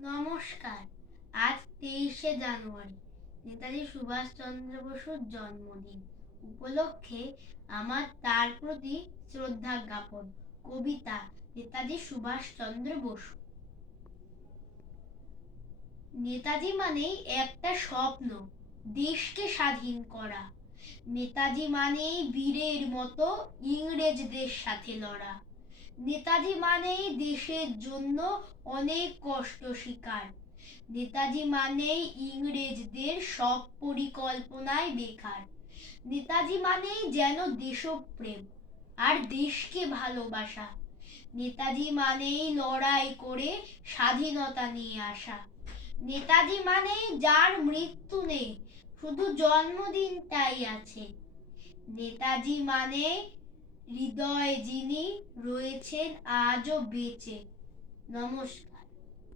নমস্কার। আজ 23শে জানুয়ারি, নেতাজি সুভাষচন্দ্র বসুর জন্মদিন উপলক্ষে আমার তার প্রতি শ্রদ্ধা জ্ঞাপন। কবিতা নেতাজি সুভাষচন্দ্র বসু। নেতাজি মানেই একটা স্বপ্ন, দেশকে স্বাধীন করা। নেতাজি মানেই বীরের মতো ইংরেজদের সাথে লড়া। নেতাজি মানেই দেশের জন্য অনেক কষ্ট স্বীকার। নেতাজি মানেই ইংরেজদের সব পরিকল্পনায় বেকার। নেতাজি মানেই যেন দেশপ্রেম আর দেশকে ভালোবাসা। নেতাজি মানেই লড়াই করে স্বাধীনতা নিয়ে আসা। নেতাজি মানেই যার মৃত্যু নেই, শুধু জন্মদিনটাই আছে। নেতাজি মানে হৃদয়ে যিনি রয়েছেন আজও বেঁচে। নমস্কার।